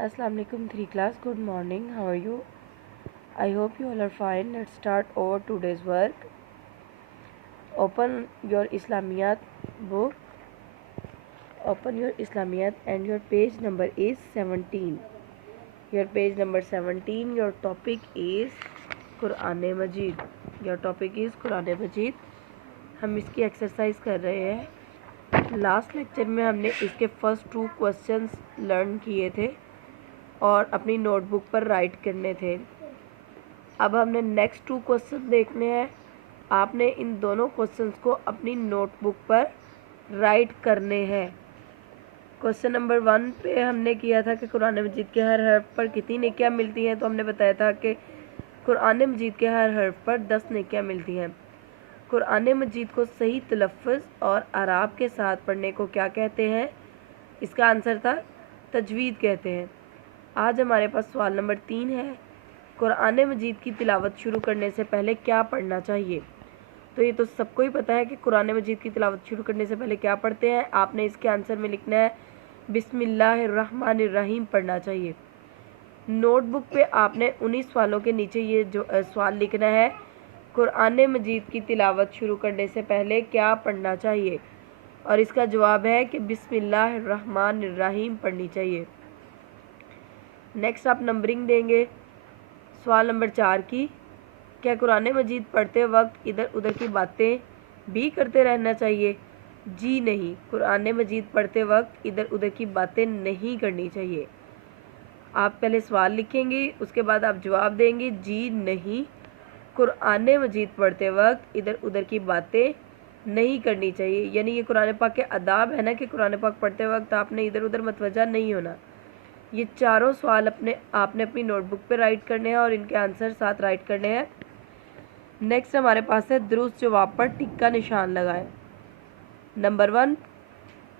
Assalamu alaikum 3 class. Good morning. How are you? I hope you all are fine. Let's start over today's work. Open your Islamiyat book. Open your Islamiyat and your page number is 17. Your page number 17. Your topic is Quran Majid. Your topic is Quran Majid. हम इसकी exercise कर रहे हैं। Last lecture में हमने इसके first 2 questions learn किए थे और अपनी नोटबुक पर राइट करने थे। अब हमने नेक्स्ट 2 क्वेश्चन देखने हैं। आपने इन दोनों क्वेश्चंस को अपनी नोटबुक पर राइट करने हैं। क्वेश्चन नंबर 1 पे हमने किया था कि कुरान मजीद के हर हर्फ पर कितनी नेकियां मिलती हैं। तो हमने बताया था कि कुरान मजीद के हर हर्फ पर 10 नेकियां मिलती हैं। कुरान मजीद को सही तलफ़्फ़ुज़ और आराब के साथ पढ़ने को क्या कहते हैं? इसका आंसर था तजवीद कहते हैं। आज हमारे पास सवाल नंबर 3 है। कुरान मजीद की तिलावत शुरू करने से पहले क्या पढ़ना चाहिए? तो ये तो सबको ही पता है कि कुरान मजीद की तिलावत शुरू करने से पहले क्या पढ़ते हैं। आपने इसके आंसर में लिखना है बिस्मिल्लाहिर्रहमानिर्रहीम पढ़ना चाहिए। नोटबुक पे आपने 19 सवालों के नीचे ये जो सवाल लिखना है, कुरान मजीद की तिलावत शुरू करने से पहले क्या पढ़ना चाहिए, और इसका जवाब है कि बिस्मिल्लाहिर्रहमानिर्रहीम पढ़नी चाहिए। नेक्स्ट आप नंबरिंग देंगे सवाल नंबर 4 की। क्या कुरान मजीद पढ़ते वक्त इधर उधर की बातें भी करते रहना चाहिए? जी नहीं, कुरान मजीद पढ़ते वक्त इधर उधर की बातें नहीं करनी चाहिए। आप पहले सवाल लिखेंगे, उसके बाद आप जवाब देंगे जी नहीं, कुरान मजीद पढ़ते वक्त इधर उधर की बातें नहीं करनी चाहिए। यानी ये कुरान पाक के आदाब है ना कि कुरान पाक पढ़ते वक्त आपने इधर उधर मतवजा नहीं होना। ये चारों सवाल आपने अपनी नोटबुक पे राइट करने हैं और इनके आंसर साथ राइट करने हैं। नेक्स्ट हमारे पास है दुरुस्त जवाब पर टिक का निशान लगाएं। नंबर 1,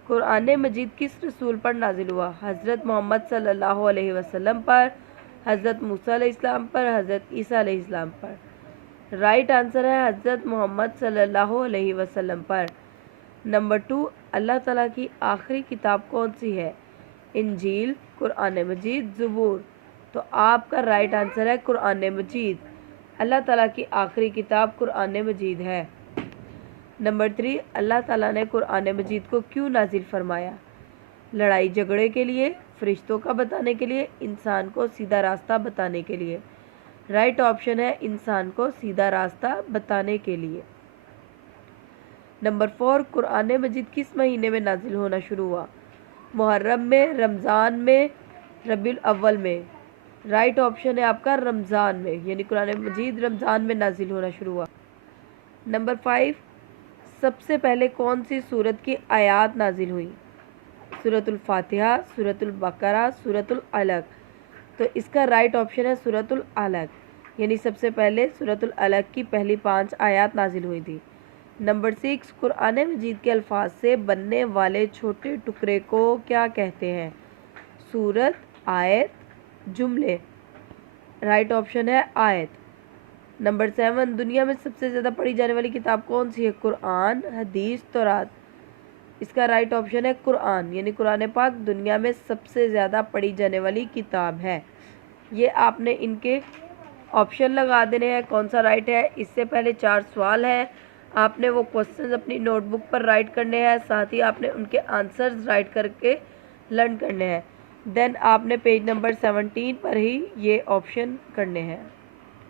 कुरान मजीद किस रसूल पर नाजिल हुआ? हज़रत मोहम्मद सल्लल्लाहु अलैहि वसल्लम पर, हज़रत मूसा अलैहिस्सलाम पर, हज़रत ईसा अलैहिस्सलाम पर। राइट आंसर है हज़रत मोहम्मद सल्लल्लाहु अलैहि वसल्लम पर। नंबर 2, अल्लाह ताला की आखिरी किताब कौन सी है? इंजील, कुरान मजीद, ज़बूर। तो आपका राइट आंसर है कुरान मजीद। अल्लाह ताला की आखिरी किताब कुरान मजीद है। नंबर 3, अल्लाह ताला ने कुरान मजीद को क्यों नाजिल फरमाया? लड़ाई झगड़े के लिए, फरिश्तों का बताने के लिए, इंसान को सीधा रास्ता बताने के लिए। राइट ऑप्शन है इंसान को सीधा रास्ता बताने के लिए। नंबर 4, कुरान मजीद किस महीने में नाजिल होना शुरू हुआ? मुहर्रम में, रमज़ान में, रबीउल अव्वल में। राइट ऑप्शन है आपका रमज़ान में, यानी कुरान मजीद रमज़ान में नाजिल होना शुरू हुआ। नंबर 5, सबसे पहले कौन सी सूरत की आयात नाजिल हुई? सूरतुल फातिहा, सूरतुल बकरा, सूरतुल अलग। तो इसका राइट ऑप्शन है सूरतुल अलग, यानी सबसे पहले सूरतुल अलग की पहली 5 आयात नाजिल हुई थी। नंबर 6, कुरान मजीद के अल्फाज से बनने वाले छोटे टुकड़े को क्या कहते हैं? सूरत, आयत, जुमले। राइट ऑप्शन है आयत। नंबर 7, दुनिया में सबसे ज़्यादा पढ़ी जाने वाली किताब कौन सी है? कुरान, हदीस, तौरात। इसका राइट ऑप्शन है कुरान, यानी कुरान पाक दुनिया में सबसे ज़्यादा पढ़ी जाने वाली किताब है। ये आपने इनके ऑप्शन लगा देने हैं कौन सा राइट है। इससे पहले 4 सवाल हैं, आपने वो क्वेश्चंस अपनी नोटबुक पर राइट करने हैं, साथ ही आपने उनके आंसर्स राइट करके लर्न करने हैं। देन आपने पेज नंबर 17 पर ही ये ऑप्शन करने हैं।